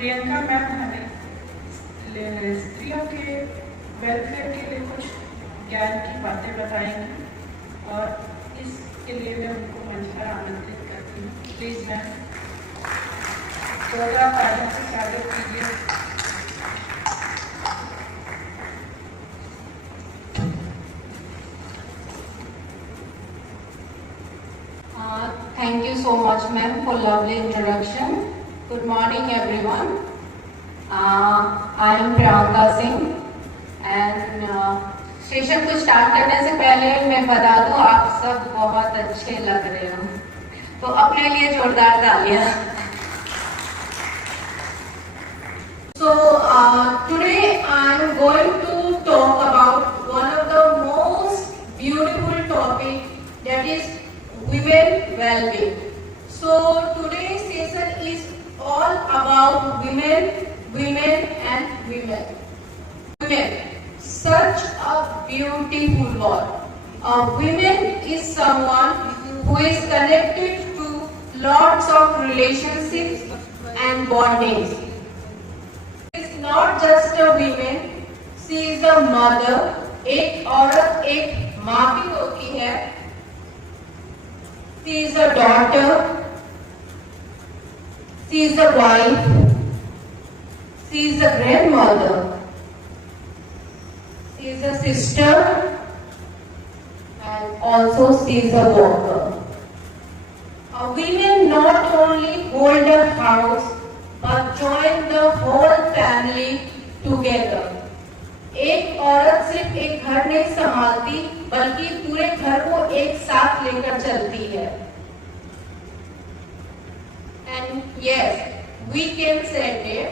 Priyanka ma'am हमें स्त्रियों के वेलफेयर के लिए कुछ ज्ञान की बातें बताएंगी और इसके लिए मैं उनको मंच पर आमंत्रित करती हूँ। प्लीज मैम 14 तारीख से स्वागत कीजिए। Thank you so much, ma'am, for lovely introduction. Good morning, everyone. I am Priyanka Singh, and session को स्टार्ट करने से पहले मैं बता दूं आप सब बहुत अच्छे लग रहे हो, तो अपने लिए जोरदार तालियां। So today I am going to talk about one of the most beautiful topic, that is women well-being. So today's session is all about women and women. Women, such a beautiful word. Women is someone who is connected to lots of relationships and bondings. She is not just a woman, she is a mother. एक औरत एक माँ भी होती है. She is a daughter, she is a wife, she is a grandmother, she is a sister, and also she is a worker. Women not only hold a house but join the whole family together. एक औरत सिर्फ एक घर नहीं संभालती बल्कि पूरे घर को एक साथ लेकर चलती है. And yes, we can say that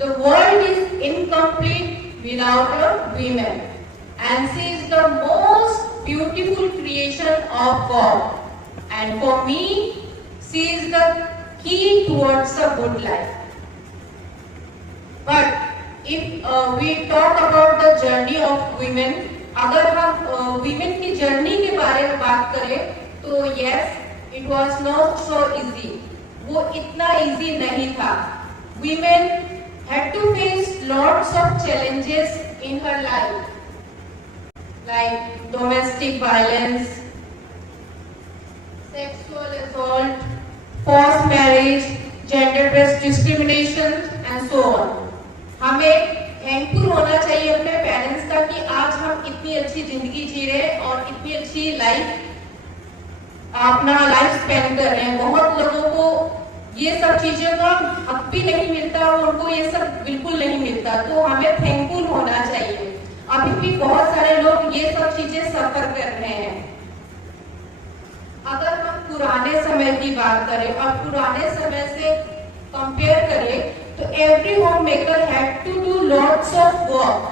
the world is incomplete without a woman, and she is the most beautiful creation of God. And for me, she is the key towards a good life. But if we talk about the journey of women, अगर हम women की journey के बारे में बात करें तो yes, it was not so easy. वो इतना easy नहीं था. Women had to face lots of challenges in her life, like domestic violence, sexual assault, forced marriage, gender-based discrimination, and so on. हमें थैंकफुल होना चाहिए अपने पेरेंट्स का कि आज हम इतनी अच्छी जिंदगी जी रहे हैं और इतनी अच्छी अपना लाइफ स्पेंड कर रहे हैं. बहुत लोगों को ये सब चीजों का हक भी नहीं मिलता और उनको ये सब बिल्कुल नहीं मिलता, तो हमें थैंकफुल होना चाहिए. अभी भी बहुत सारे लोग ये सब चीजें सफर कर रहे हैं. अगर हम पुराने समय की बात करें और पुराने समय से कंपेयर करें तो every homemaker had to do lots of work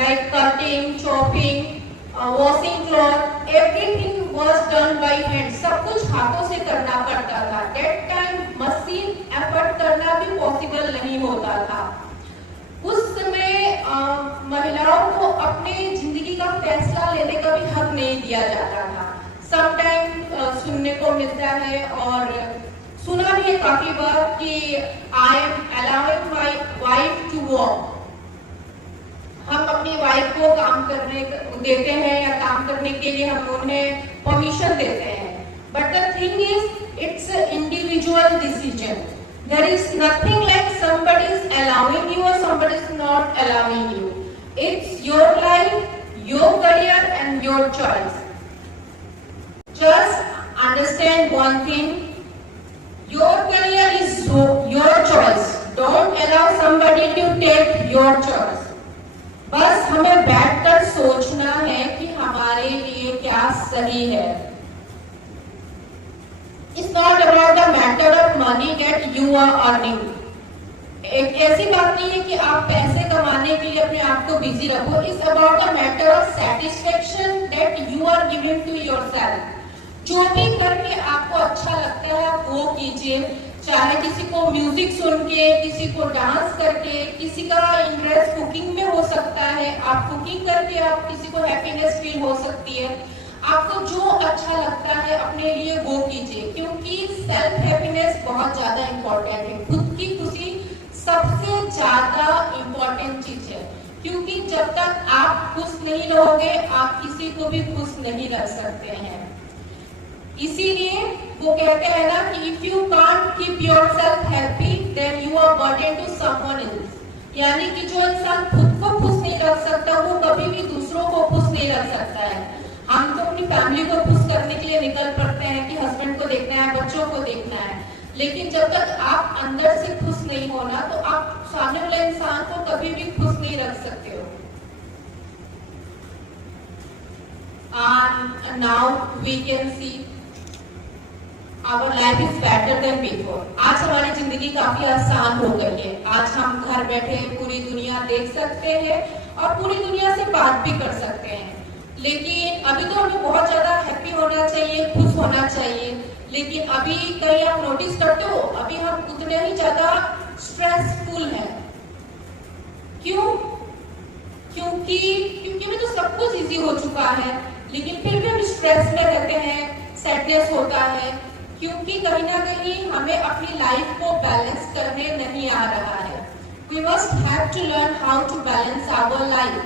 like cutting, chopping, washing cloth. Everything was done by hand. सब कुछ हाथों से करना पड़ता था. That time machine effort करना भी possible नहीं होता था. उस समय महिलाओं को अपने जिंदगी का फैसला लेने का भी हक नहीं दिया जाता था. Sometimes सुनने को मिलता है और सुना भी है काफी बार कि I am allowing my wife to work. हम अपनी वाइफ को काम करने देते हैं या काम करने के लिए हम उन्हें परमिशन देते हैं. But the thing is, it's an individual decision. There is nothing like somebody is allowing you or somebody is not allowing you. It's your life, your career, and your choice. Just understand one thing. Your career is your choice. Don't allow somebody to take your choice. बस हमें बैठकर सोचना है कि हमारे लिए क्या सही है. It's not about the matter of money that you are earning. एक ऐसी बात नहीं है कि आप पैसे कमाने के लिए अपने आप को बिजी रखो. It's about the matter of satisfaction that you are giving to yourself. जो भी करके आपको अच्छा लगता है आप वो कीजिए. चाहे किसी को म्यूजिक सुन के, किसी को डांस करके, किसी का इंटरेस्ट कुकिंग में हो सकता है. आप कुकिंग करके आप किसी को हैप्पीनेस फील हो सकती है. आपको जो अच्छा लगता है अपने लिए वो कीजिए, क्योंकि सेल्फ हैप्पीनेस बहुत ज्यादा इम्पोर्टेंट है. खुद की खुशी सब ज्यादा इम्पोर्टेंट चीज है, क्योंकि जब तक आप खुश नहीं रहोगे आप किसी को भी खुश नहीं रख सकते हैं। इसीलिए वो कहते हैं ना कि if you can't keep yourself happy then you are burden to someone else, यानी कि जो इंसान खुद को खुश नहीं रख सकता वो कभी भी दूसरों को खुश नहीं रख सकता है। हम तो अपनी फैमिली को खुश करने के लिए निकल पड़ते हैं कि हस्बैंड को देखना है, बच्चों को देखना है, लेकिन जब तक आप अंदर से खुश नहीं होना तो आप सामने वाले इंसान को कभी भी खुश नहीं रख सकते हो। And now we can see our life is better than before. आज हमारी जिंदगी काफी आसान हो गई है। आज हम घर बैठे पूरी दुनिया देख सकते हैं और पूरी दुनिया से बात भी कर सकते हैं। लेकिन अभी तो हमें बहुत ज्यादा हैप्पी होना चाहिए, खुश होना चाहिए, लेकिन अभी कहीं आप नोटिस करते हो अभी हम उतने ही ज्यादा स्ट्रेसफुल हैं। क्यों? क्योंकि में तो सब कुछ इजी हो चुका है, लेकिन फिर भी हम स्ट्रेस में रहते हैं, सैडनेस होता है, क्योंकि कहीं ना कहीं हमें अपनी लाइफ को बैलेंस करने नहीं आ रहा है। We must have to learn how to balance our life,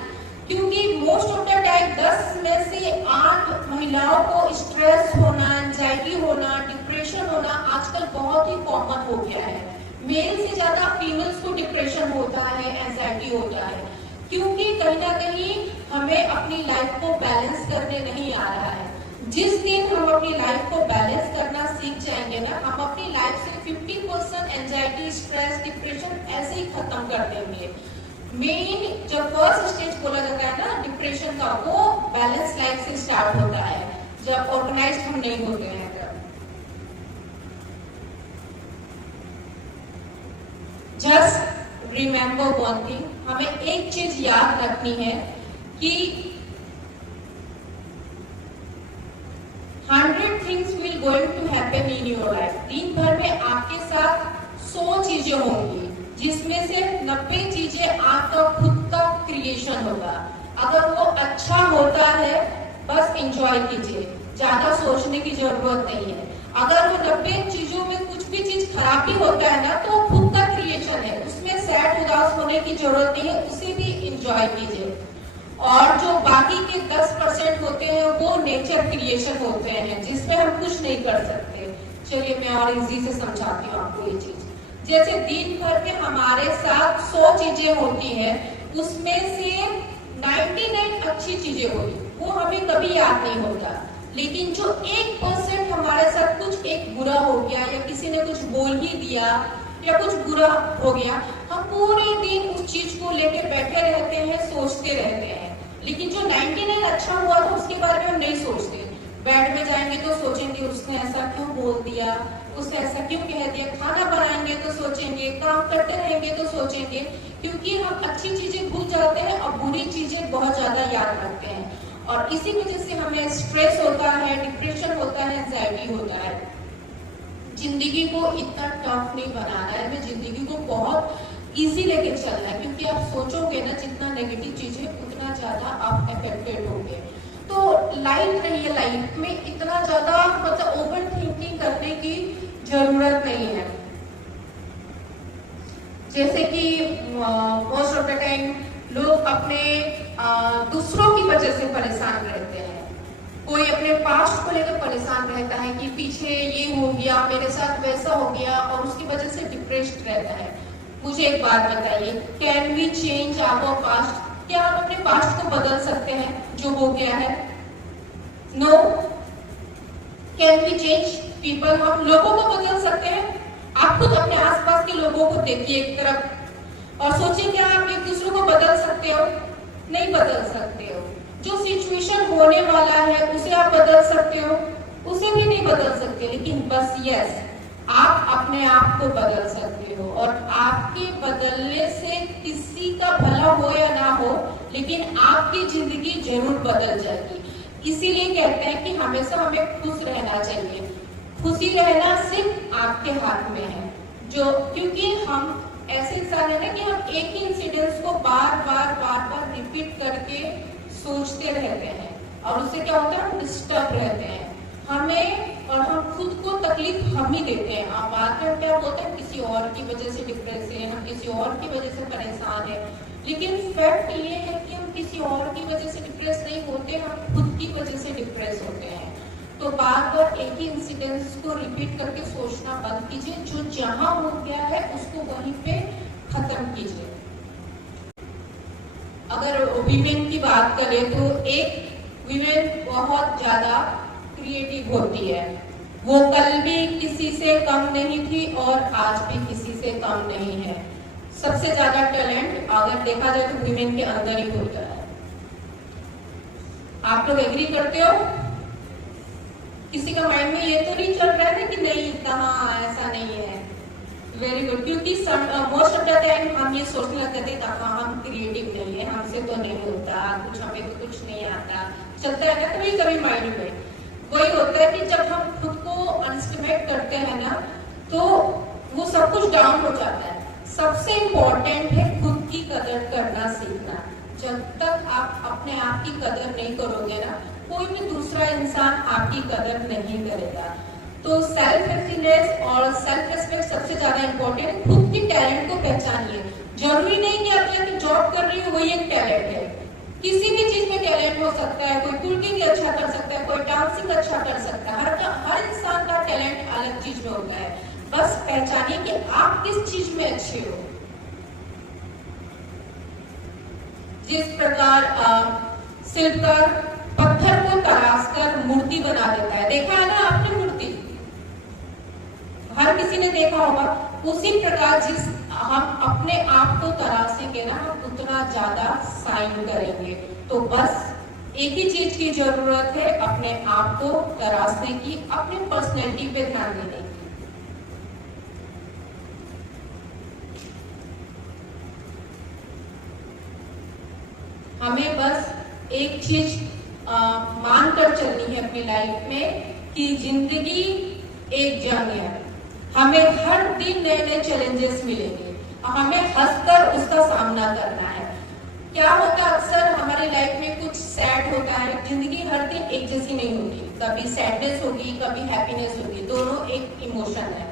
क्योंकि मोस्ट ऑफ द टाइम 10 में से 8 महिलाओं को स्ट्रेस होना, एंजाइटी होना, डिप्रेशन होना आजकल बहुत ही कॉमन हो गया है। मेल से ज्यादा फीमेल्स को डिप्रेशन होता है, एंजाइटी होता है, क्योंकि कहीं ना कहीं हमें अपनी लाइफ को बैलेंस करने नहीं आ रहा है। जिस दिन हम अपनी लाइफ को बैलेंस करना सीख जाएंगे ना, हम अपनी लाइफ से 50% एंजाइटी, स्ट्रेस, डिप्रेशन ऐसे ही खत्म कर देंगे। मेन जब फर्स्ट स्टेज बोला जाता है ना डिप्रेशन का, वो बैलेंस लाइफ से स्टार्ट होता है, जब ऑर्गेनाइज्ड हम नहीं होते हैं तब। जस्ट रिमेंबर वन थिंग, हमें एक चीज याद रखनी है कि 100 things will going to happen in your life। दिन भर में आपके साथ 100 चीजें होंगी, जिसमें से 90 चीजें आपका खुद का क्रिएशन होगा। अगर वो अच्छा होता है बस एंजॉय कीजिए, ज्यादा सोचने की जरूरत नहीं है। अगर वो 90 चीजों में कुछ भी चीज खराब भी होता है ना, तो खुद का क्रिएशन है, उसमें सैड उदास होने की जरूरत नहीं है, उसे भी एंजॉय कीजिए। और जो बाकी के 10% होते हैं वो नेचर क्रिएशन होते हैं, जिसमें हम कुछ नहीं कर सकते। चलिए मैं और इजी से समझाती हूँ आपको ये चीज। जैसे दिन भर में हमारे साथ 100 चीजें होती हैं, उसमें से 99 अच्छी चीजें होती, वो हमें कभी याद नहीं होता। लेकिन जो 1% हमारे साथ कुछ एक बुरा हो गया या किसी ने कुछ बोल ही दिया या कुछ बुरा हो गया, हम पूरे दिन उस चीज को लेकर बैठे रहते हैं, सोचते रहते हैं। लेकिन जो 99 अच्छा हुआ था उसके बारे में हम नहीं सोचते। बेड में जाएंगे तो सोचेंगे उसने ऐसा क्यों बोल दिया, उसने ऐसा क्यों कह दिया, खाना बनाएंगे तो सोचेंगे, काम करते रहेंगे तो सोचेंगे, क्योंकि हम अच्छी चीजें भूल जाते हैं और बुरी चीजें बहुत ज्यादा याद रखते हैं। और इसी वजह से हमें स्ट्रेस होता है, डिप्रेशन होता है, एंजाइटी होता है। जिंदगी को इतना टफ नहीं बनाना है, हमें जिंदगी को बहुत इजी लेके चलना है, क्योंकि आप सोचोगे ना जितना नेगेटिव चीजें उतना ज्यादा आप अफेक्टेड होंगे। तो लाइट रहिए, लाइफ में इतना ज्यादा मतलब ओवर थिंकिंग करने की जरूरत नहीं है। जैसे कि मोस्ट ऑफ द टाइम लोग अपने दूसरों की वजह से परेशान रहते हैं। कोई अपने पास्ट को लेकर परेशान रहता है कि पीछे ये हो गया, मेरे साथ वैसा हो गया, और उसकी वजह से डिप्रेस्ड रहता है। मुझे एक बात बताइए, can we change our past? क्या हम अपने पास्ट को बदल सकते हैं जो हो गया है? No. Can we change people? हम लोगों को बदल सकते हैं। आप खुद अपने आसपास के लोगों को देखिए एक तरफ और सोचिए, क्या आप एक दूसरे को बदल सकते हो? नहीं बदल सकते हो। जो सिचुएशन होने वाला है उसे आप बदल सकते हो? उसे भी नहीं बदल सकते। लेकिन बस यस, आप अपने आप को बदल सकते हो, और आपके बदलने से किसी का भला हो या ना हो, लेकिन आपकी जिंदगी जरूर बदल जाएगी। इसीलिए कहते हैं कि हमेशा हमें खुश रहना चाहिए। खुशी रहना सिर्फ आपके हाथ में है। क्योंकि हम ऐसे इंसान है ना कि हम एक ही इंसिडेंट्स को बार बार रिपीट करके सोचते रहते हैं, और उससे क्या होता है, हम डिस्टर्ब रहते हैं। हमें और हम खुद को तकलीफ हम ही देते हैं। आप बाद में क्या बोलते हैं किसी और की वजह से डिप्रेस है, हम किसी और की वजह से परेशान है, लेकिन फैक्ट ये है कि हम किसी और की वजह से डिप्रेस नहीं होते, हम खुद की वजह से डिप्रेस होते हैं। तो बार बार एक ही इंसिडेंस को रिपीट करके सोचना बंद कीजिए, जो जहां हो गया है उसको वहीं पे खत्म कीजिए। अगर वीमेन की बात करें तो एक वीमेन बहुत ज्यादा क्रिएटिव होती है। वो कल भी किसी से कम नहीं थी और आज भी किसी से कम नहीं है। सबसे ज्यादा टैलेंट अगर देखा जाए तो वीमेन के अंदर ही होता है। आप लोग एग्री करते हो? किसी का माइंड में ये तो नहीं चल रहा है कि नहीं कहाँ ऐसा नहीं है? वेरी गुड, क्योंकि मोस्ट ऑफ द टाइम हम ये सोचने लगते थे कहाँ हम क्रिएटिव नहीं है, हमसे तो नहीं होता कुछ, हमें तो कुछ नहीं आता, चलता है ना कभी कभी माइंड में। वही होता है कि जब हम खुद को अंडरएस्टिमेट करते हैं ना तो वो सब कुछ डाउन हो जाता है। सबसे इम्पोर्टेंट है खुद की कदर करना सीखना। जब तक आप अपने आप की कदर नहीं करोगे ना, कोई भी दूसरा इंसान आपकी कदर नहीं करेगा। तो सेल्फ हैप्पीनेस और सेल्फ रिस्पेक्ट सबसे ज्यादा इम्पोर्टेंट है। खुद की टैलेंट को पहचानिए। जरूरी नहीं कि आप यहाँ जॉब कर रही हो वही एक टैलेंट है, किसी भी चीज में टैलेंट हो सकता है। कोई कुकिंग अच्छा कर सकता है, कोई डांसिंग अच्छा कर सकता है। हर इंसान का टैलेंट अलग चीज में होता है। बस पहचानिए कि आप किस चीज में अच्छे हो। जिस प्रकार शिल्पकार पत्थर को तराश कर मूर्ति बना देता है, देखा है ना आपने मूर्ति, हर किसी ने देखा होगा। उसी प्रकार जिस हम अपने आप को तराशेंगे ना, हम उतना ज्यादा शाइन करेंगे। तो बस एक ही चीज की जरूरत है, अपने आप को तराशने की, अपने पर्सनैलिटी पे ध्यान देने की। हमें बस एक चीज मान कर चलनी है अपनी लाइफ में कि जिंदगी एक जंग है। हमें हर दिन नए नए चैलेंजेस मिलेंगे, हमें हंसकर उसका सामना करना है। क्या होता है अक्सर हमारे लाइफ में कुछ सैड होता है, जिंदगी हर दिन एक जैसी नहीं होगी। कभी सैडनेस होगी, कभी हैप्पीनेस होगी, दोनों एक इमोशन है।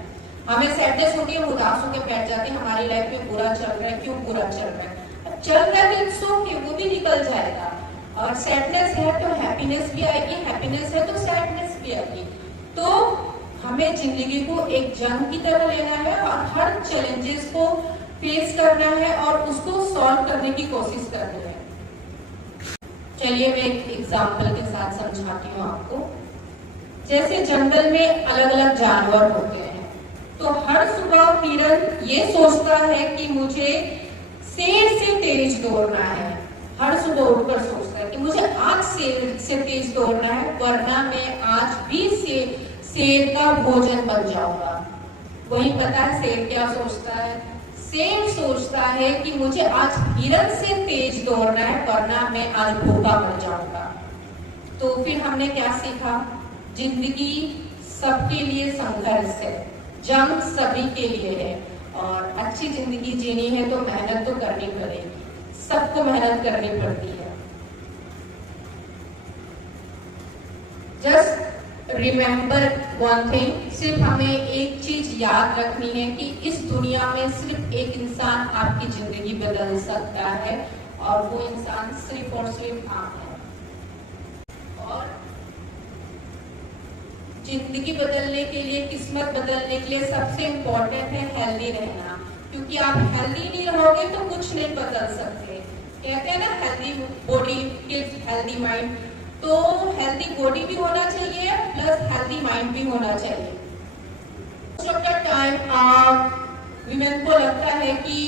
हमें सैडनेस होगी, हम उदास होकर बैठ जाते हैं, हमारी लाइफ में बुरा चल रहा है, क्यों बुरा चल रहा है, चल रहा है तो सो के वो भी निकल जाएगा। और सैडनेस है तो हैप्पीनेस भी आएगी, हैप्पीनेस है तो सैडनेस भी आएगी। तो हमें जिंदगी को एक जंग की तरह लेना है और हर चैलेंजेस को फेस करना है और उसको सॉल्व करने की कोशिश करनी है। चलिए मैं एक एग्जांपल के साथ समझाती हूँ आपको। जैसे जंगल में अलग अलग जानवर होते हैं, तो हर सुबह हिरन ये सोचता है कि मुझे शेर से तेज दौड़ना है। हर सुबह उठकर सोचता है कि मुझे आज शेर से तेज दौड़ना है, वरना मैं आज भी शेर का भोजन बन जाऊंगा। वही पता है शेर क्या सोचता है? शेर सोचता है कि मुझे आज हिरन से तेज दौड़ना है, वरना मैं आज भूखा मर जाऊंगा। तो फिर हमने क्या सीखा? जिंदगी सबके लिए संघर्ष है, जंग सभी के लिए है, और अच्छी जिंदगी जीनी है तो मेहनत तो करनी पड़ेगी, सबको मेहनत करनी पड़ती है। जस्ट रिमेंबर वन थिंग, सिर्फ हमें एक चीज याद रखनी है कि इस दुनिया में सिर्फ एक इंसान आपकी जिंदगी बदल सकता है, और वो इंसान सिर्फ और सिर्फ आप है। और जिंदगी बदलने के लिए, किस्मत बदलने के लिए सबसे इम्पोर्टेंट है हेल्दी रहना, क्योंकि आप हेल्दी नहीं रहोगे तो कुछ नहीं बदल सकते। कहते हैं ना healthy body gives healthy mind, तो हेल्दी बॉडी भी होना चाहिए प्लस हेल्दी माइंड भी होना चाहिए। Most of the time women को लगता है कि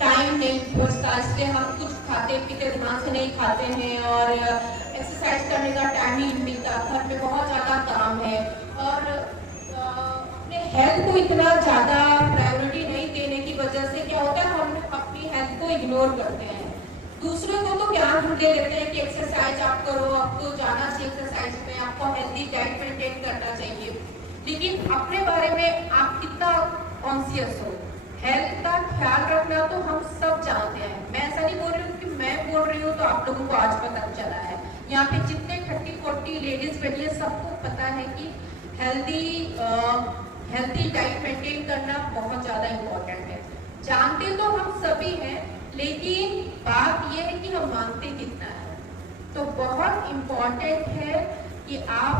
टाइम नहीं बचता, इसलिए हम कुछ खाते पीते ध्यान से नहीं खाते हैं और एक्सरसाइज करने का टाइम ही नहीं मिलता, घर में बहुत ज़्यादा काम है और अपने हेल्थ को इतना ज़्यादा प्रायोरिटी नहीं देने की वजह से क्या होता है, हम अपनी हेल्थ को इग्नोर करते हैं। दूसरों को तो ज्ञान दे देते हैं कि एक्सरसाइज आप करो, आपको जाना चाहिए एक्सरसाइज में, आपको हेल्दी डाइट मेंटेन करना चाहिए, लेकिन अपने बारे में आप कितना कॉन्शियस हो? हेल्थ का ख्याल रखना तो हम सब जानते हैं। मैं ऐसा नहीं बोल रही हूँ कि मैं बोल रही हूँ तो आप लोगों को आज पता चला है। यहाँ पे जितने 30-40 लेडीज बैठी है सबको पता है कि हेल्थी डाइट मेंटेन करना बहुत ज़्यादा इम्पोर्टेंट है। जानते तो हम सभी हैं, लेकिन बात यह है कि हम मानते कितना है। तो बहुत इम्पोर्टेंट है कि आप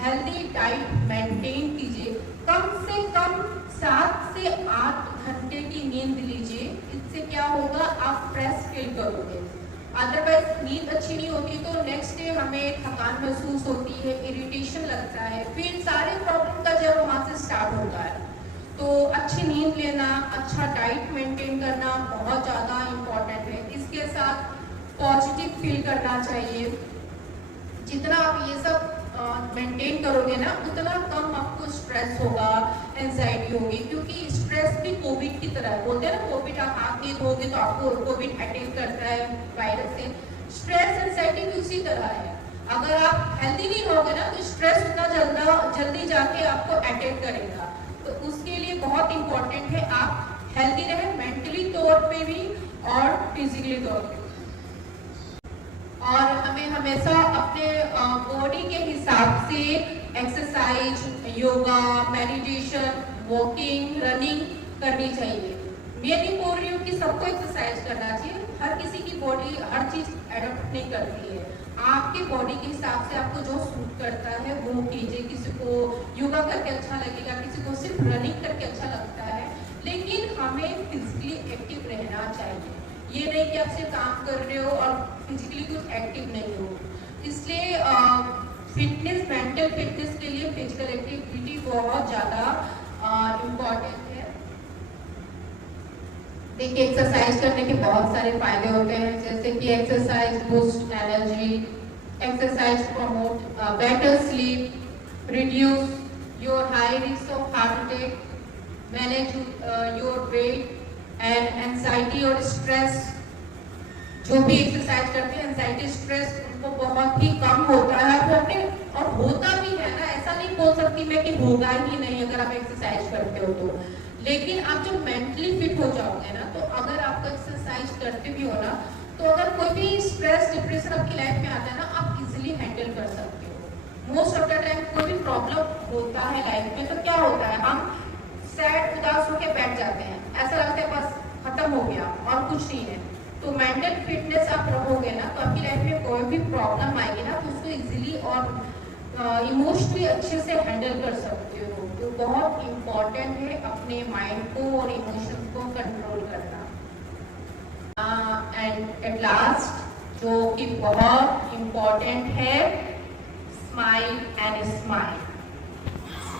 हेल्दी डाइट मेंटेन कीजिए। कम से कम 7 से 8 घंटे की नींद लीजिए। इससे क्या होगा, आप फ्रेश फील करोगे। अदरवाइज नींद अच्छी नहीं होती तो नेक्स्ट डे हमें थकान महसूस होती है, इरिटेशन लगता है, फिर सारे प्रॉब्लम का जब वहाँ से स्टार्ट होता है। तो अच्छी नींद लेना, अच्छा डाइट मेंटेन करना बहुत ज़्यादा इम्पोर्टेंट है। इसके साथ पॉजिटिव फील करना चाहिए। जितना आप ये सब मेंटेन करोगे ना, उतना कम आपको स्ट्रेस होगा, एंजाइटी होगी। क्योंकि स्ट्रेस भी कोविड की तरह है। बोलते हैं ना, कोविड आप हाथ नहीं धोगे तो आपको कोविड अटैक करता है वायरस से। स्ट्रेस एंजाइटी भी उसी तरह है। अगर आप हेल्दी नहीं रहोगे ना, तो स्ट्रेस उतना जल्दी जाके आपको अटैक करेगा। तो उसके लिए बहुत इंपॉर्टेंट है आप हेल्दी रहे, मेंटली तौर पे भी और फिजिकली तौर पे। और हमें हमेशा अपने बॉडी के हिसाब से exercise, yoga, meditation, walking, running करनी चाहिए। मैं नहीं बोल रही हूँ कि सबको एक्सरसाइज करना चाहिए। हर किसी की बॉडी हर चीज एडप्ट नहीं करती है। आपके बॉडी के हिसाब से आपको जो सूट करता है वो कीजिए। किसी को योगा करके अच्छा लगेगा, किसी को सिर्फ रनिंग करके अच्छा लगता है। लेकिन हमें फिजिकली एक्टिव रहना चाहिए। ये नहीं कि आप सिर्फ काम कर रहे हो और फिजिकली कुछ एक्टिव नहीं हो। इसलिए फिटनेस, मेंटल फिटनेस के लिए फिजिकल एक्टिविटी बहुत ज़्यादा इम्पोर्टेंट है। देखिए, एक्सरसाइज करने के बहुत सारे फायदे होते हैं, जैसे कि exercise boost energy, exercise promote better sleep, reduce your high risk of heart attack, manage your weight and anxiety और स्ट्रेस। जो भी एक्सरसाइज करते हैं, एंजाइटी, स्ट्रेस उनको बहुत ही कम होता है। और होता भी है ना, ऐसा नहीं बोल सकती मैं कि होगा ही नहीं अगर आप एक्सरसाइज करते हो तो। लेकिन आप जब मेंटली फिट हो जाओगे ना, तो अगर आप एक्सरसाइज करते भी हो ना, तो अगर कोई भी स्ट्रेस, डिप्रेशन आपकी लाइफ में आता है ना, आप इजिली हैंडल कर सकते हो। मोस्ट ऑफ द टाइम कोई भी प्रॉब्लम होता है लाइफ में तो क्या होता है, हम सैड, उदास होकर बैठ जाते हैं। ऐसा लगता है बस खत्म हो गया और कुछ नहीं है। तो मेंटल फिटनेस आप रहोगे ना, तो आपकी लाइफ में कोई भी प्रॉब्लम आएगी ना, तो उसको इजीली और इमोशनली अच्छे से हैंडल कर सकते हो। तो बहुत इम्पोर्टेंट है अपने माइंड को और इमोशंस को कंट्रोल करना। एंड एट लास्ट, जो कि बहुत इम्पोर्टेंट है, स्माइल एंड स्माइल।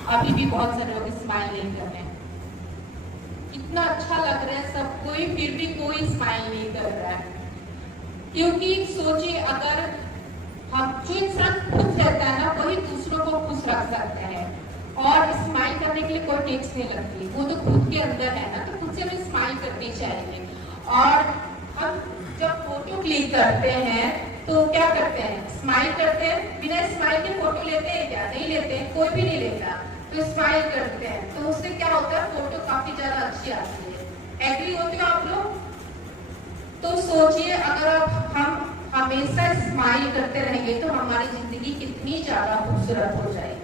अभी भी बहुत सारे लोग स्माइल नहीं कर रहे हैं। इतना अच्छा लग रहा है सबको, फिर भी कोई स्माइल नहीं कर रहा है। क्योंकि सोचिए, अगर हम जो इंसान खुश रहता है ना, वही दूसरों को खुश रख सकता है। और स्माइल करने के लिए कोई टेक्स नहीं लगती, वो तो खुद के अंदर है ना, तो खुद से हमें स्माइल करनी चाहिए। और हम जब फोटो क्लिक करते हैं तो क्या करते हैं, स्माइल करते हैं। बिना स्माइल के फोटो लेते हैं क्या? नहीं लेते, कोई भी नहीं लेता। तो स्माइल करते हैं तो उससे क्या होता है, फोटो काफी ज्यादा अच्छी आती है। एग्री होते हो आप लोग? तो सोचिए, अगर हम हमेशा स्माइल करते रहेंगे तो हमारी जिंदगी कितनी ज्यादा खूबसूरत हो जाएगी।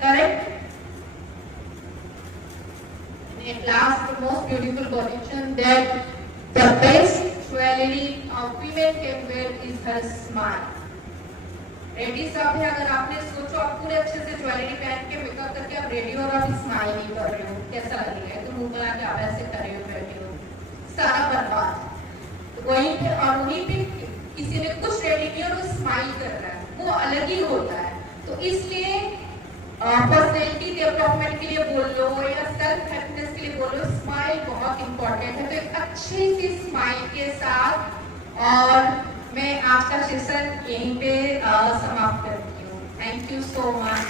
Correct? At last, the most beautiful collection that the best jewelry a woman can wear is her smile. Ready सब है? अगर आपने सोचो आप पूरे अच्छे से ज्वेलरी पहन के मेकअप करके आप रेडी हो और आप स्माइल नहीं कर रहे हो, कैसा लगेगा? तो मुंह बना के आप ऐसे कर रहे हो, बैठे हो, सारा बर्बाद। तो वहीं पे और वहीं पे किसी ने कुछ रेडी किया और वो स्माइल कर रहा है, वो अलग ही होता है। तो इसलिए पर्सनैलिटी डेवलपमेंट के लिए बोल लो या सेल्फ हैप्पीनेस के लिए बोलो, स्माइल बहुत इंपॉर्टेंट है। तो एक अच्छी सी स्माइल के साथ और मैं आज का सेशन यहीं पे समाप्त करती हूँ। Thank you so much.